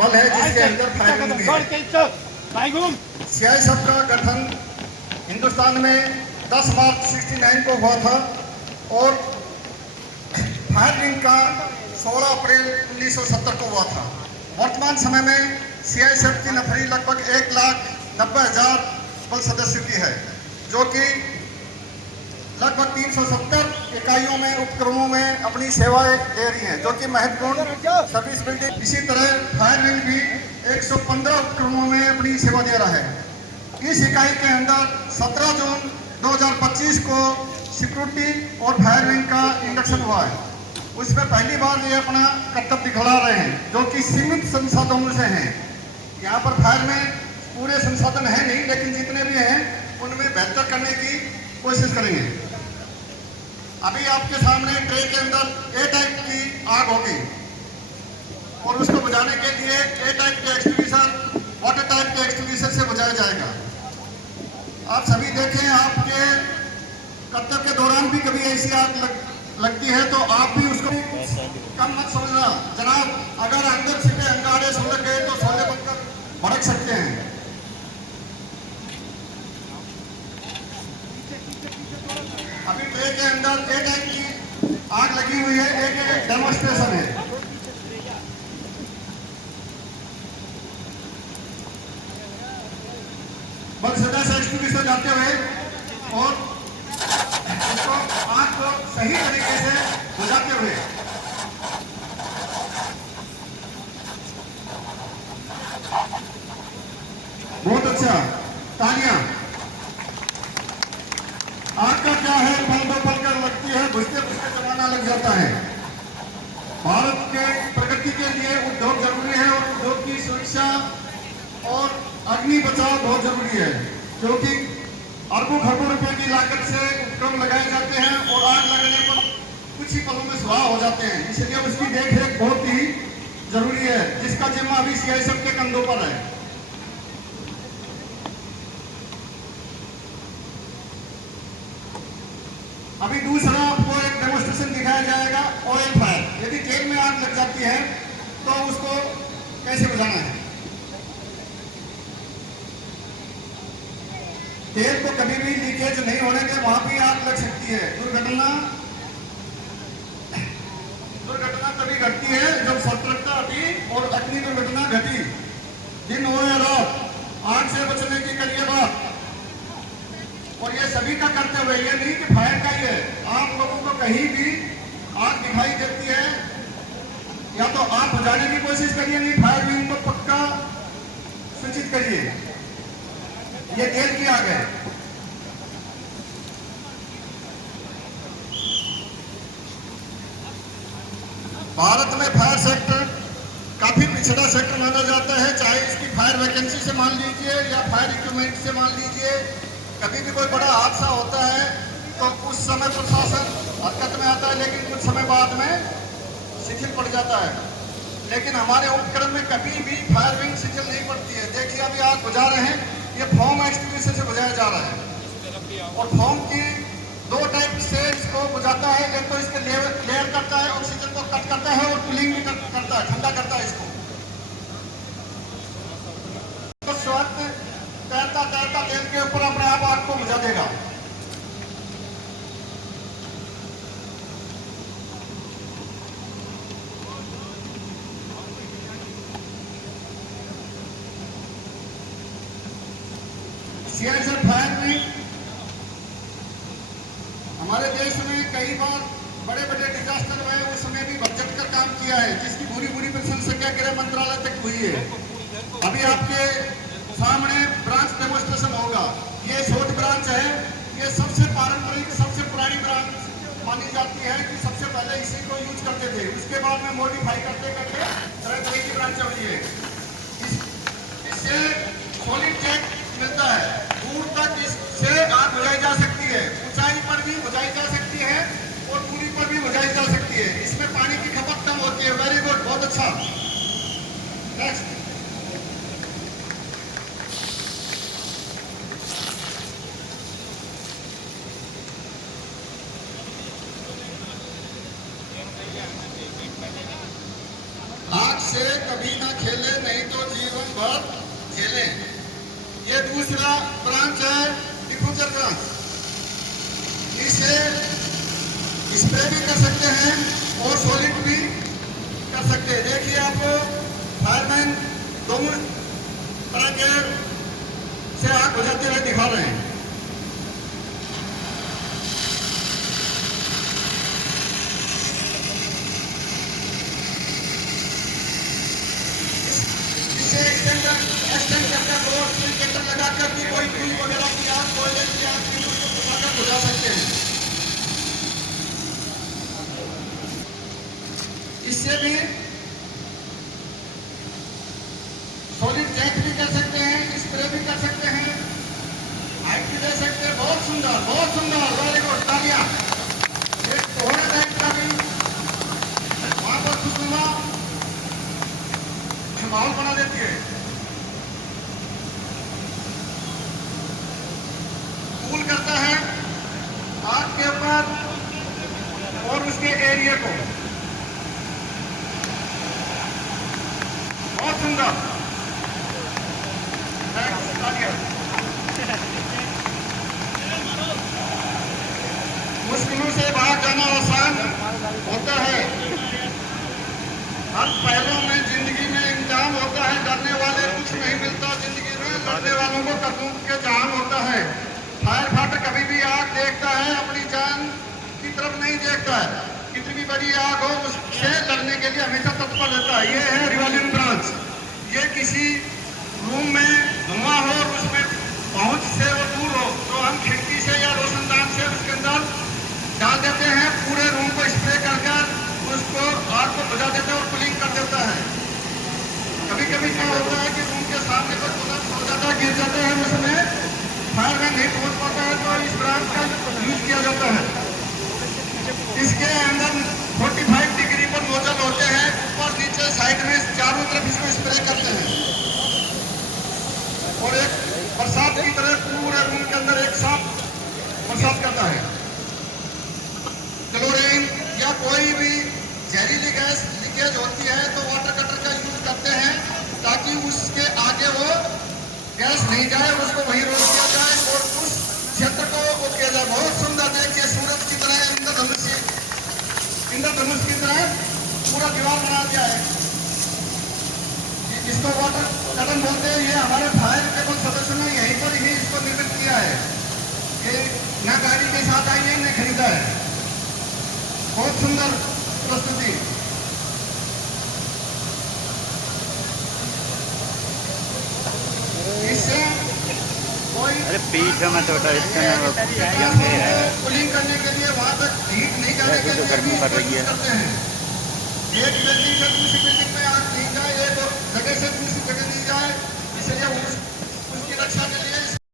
बल है जिसके अंदर फायरिंग भी है। सीआईएसएफ का गठन हिंदुस्तान में 10 मार्च 69 को हुआ था और फायरिंग का 16 अप्रैल 1970 को हुआ था। वर्तमान समय में सीआईएसएफ की नफरी लगभग 1,90,000 बल सदस्यों की है, जो कि लगभग 370 इकाइयों में उपक्रमों में अपनी सेवाएं दे रही हैं, जो कि महत्वपूर्ण सर्विस बिल्डिंग। इसी तरह फायर विंग भी 115 उपक्रमों में अपनी सेवा दे रहा है। इस इकाई के अंदर 17 जून 2025 को सिक्योरिटी और फायर विंग का इंडक्शन हुआ है। उसमें पहली बार ये अपना कर्तव्य दिखला रहे हैं, जो कि सीमित संसाधनों से हैं। यहाँ पर फायर में पूरे संसाधन है नहीं, लेकिन जितने भी हैं उनमें बेहतर करने की कोशिश करेंगे। अभी आपके सामने ट्रे के अंदर ए टाइप की आग होगी और उसको बुझाने के लिए ए टाइप के एक्सटिंग्विशर, वाटर टाइप के एक्सटिंग्विशर से बुझाया जाएगा। आप सभी देखें, आपके कर्तव्य के दौरान भी कभी ऐसी आग लगती है तो आप भी उसको कम मत समझना जनाब। अगर अंदर छिपे अंगारे सुलग गए तो सोले बनकर भड़क सकते हैं। अभी ट्रे के अंदर ए टाइप की आग लगी हुई है, एक डेमोन्स्ट्रेशन है। बल सदा से एक्सटिंग्विशर जाते हुए और इसको आग को सही तरीके से बुझाते हुए बहुत अच्छा, तालियां। आग का क्या है, पल दो पल कर लगती है, बुझते बुझते जमाना लग जाता है। भारत के प्रगति के लिए उद्योग जरूरी है और उद्योग की सुरक्षा और अग्नि बचाव बहुत जरूरी है, क्योंकि अरबों खरबों रुपए की लागत से उपक्रम लगाए जाते हैं और आग लगने पर कुछ ही पलों में स्वाहा हो जाते हैं। इसलिए उसकी देखरेख बहुत ही जरूरी है, जिसका जिम्मा अभी सीआईएसएफ के कंधों पर है। अभी दूसरा आपको एक डेमोन्स्ट्रेशन दिखाया जाएगा, ऑयल फायर। यदि तेल में आग लग जाती है तो उसको कैसे बुझाना है। तेल को कभी भी लीकेज नहीं होने के, वहां भी आग लग सकती है। दुर्घटना तभी घटती है जब सतर्कता अभी और अग्नि दुर्घटना घटी। दिन हो या रात, आग से बचने की करिए बात। और ये सभी का कर्तव्य है, ये नहीं कि फायर का ही है। आप लोगों को कहीं भी आग दिखाई देती है या तो आप बुझाने की कोशिश करिए, नहीं फायर विंग को पक्का सूचित करिए। ये तेल की आग है। भारत में फायर सेक्टर काफी पिछड़ा सेक्टर माना जाता है, चाहे इसकी फायर वैकेंसी से मान लीजिए या फायर इक्विपमेंट से मान लीजिए। कभी भी कोई बड़ा हादसा होता है तो उस समय प्रशासन हरकत में आता है, लेकिन कुछ समय बाद में शिथिल पड़ जाता है। लेकिन हमारे उपक्रम में कभी भी फायर विंग शिथिल नहीं पड़ती है। देखिए, अभी आग बुझा रहे हैं, ये फोम एक्सटिंग्विशर से बुझाया जा रहा है और फोम की 2 टाइप से इसको बुझाता है। एक तो इसके लेयर करता है, ऑक्सीजन को कट करता है और कूलिंग भी करता है, ठंडा करता है इसको। तो स्वाद तैरता तैरता तेल के ऊपर अपने आप आग को बुझा देगा। सीआईएसएफ फायर विंग हमारे देश में कई बार बड़े बड़े डिजास्टर हुए, उस समय भी बजट कर काम किया है, जिसकी पूरी प्रशंसा गृह मंत्रालय तक हुई है। अभी आपके सामने ब्रांच डेमोन्स्ट्रेशन होगा। ये शॉर्ट ब्रांच है, ये सबसे पारंपरिक, सबसे पुरानी ब्रांच मानी जाती है कि सबसे पहले इसी को यूज करते थे। उसके बाद में मॉडिफाई करते करते तरह तरह की ब्रांच हुई है। इससे सॉलिड जेट मिलता है, दूर तक इससे आग बुझाई जा सकती है, ऊंचाई पर भी बुझाई जा सकती है और दूरी पर भी बुझाई जा सकती है। इसमें पानी की खपत कम होती है। वेरी गुड, बहुत अच्छा। नेक्स्ट, आग से कभी ना खेलने दूसरा ब्रांच है डिफ्यूजर ब्रांच। इसे स्प्रे भी कर सकते हैं और सॉलिड भी कर सकते हैं। देखिए आपको फायरमैन दोनों तरह के से आग बुझाते हुए दिखा रहे हैं। इससे एक्सटेंड करके लगाकर भी कोई फ्यूज वगैरह की आग, बॉयलर की आग भी उसको बुझा सकते हैं। इससे भी सॉलिड जैक भी कर सकते हैं, स्प्रे भी कर सकते हैं, हाइट भी दे सकते हैं। बहुत सुंदर, बहुत सुंदर, वेरी गुड, तालियां। एक कोहरा टाइप का भी वहां पर खुशनुमा माहौल बना देती है। कूल करता है आग के ऊपर और उसके एरिया को। बहुत सुंदर, मुश्किलों से बाहर जाना आसान होता है। हर पहलू में जिंदगी में इम्तिहान होता है। डरने वाले कुछ नहीं मिलता जिंदगी में, लड़ने वालों को कदमों के जान होता है। फायर फाइटर कभी भी आग देखता है, अपनी जान की तरफ नहीं देखता है। कितनी भी बड़ी आग हो उससे लड़ने के लिए हमेशा तत्पर रहता है। ये है रिवॉल्विंग ब्रांच। ये किसी रूम में धुआं हो और उसमें पहुंच से वो दूर हो तो हम खिड़की से या रोशनदान से उसके अंदर डाल देते हैं। पूरे रूम को स्प्रे कर उसको आग को बुझा देते हैं और कूलिंग कर देता है। कभी कभी क्या होता है कि रूम के सामने कोई तुरंत हो जाता है, गिर जाते हैं, उसमें फायरमैन नहीं पहुंच पाता है तो इस ब्रांच का यूज किया जाता है। इसके अंदर 45 डिग्री पर नोजल होते हैं, ऊपर नीचे साइड में चारों तरफ इसको स्प्रे करते हैं और एक बरसात की तरह पूरे रूम के अंदर एक साथ बरसात करता है। क्लोरीन या कोई भी जहरीली गैस लीकेज होती है तो वाटर कटर का यूज करते हैं ताकि उसके आगे वो गैस नहीं जाए, उसको वहीं रोक दिया जाए और उस क्षेत्र को वो किया जाए। बहुत सुंदर, देखिए सूरज की तरह इंद्रधनुष की तरह पूरा दीवार बना दिया है। इसको वाटर कटन बोलते हैं। ये हमारे फायर के कुछ सदस्यों ने यहीं पर ही इसको निर्मित किया है। ये न गाड़ी के साथ आई है न खरीदा है। बहुत सुंदर प्रस्तुति। इससे कोई पीठ में छोटा कूलिंग करने के लिए वहां तक हीट नहीं जाने के लिए गर्मी पड़ रही है। करते हैं। एक बिल्डिंग से दूसरी बिल्डिंग में आग नहीं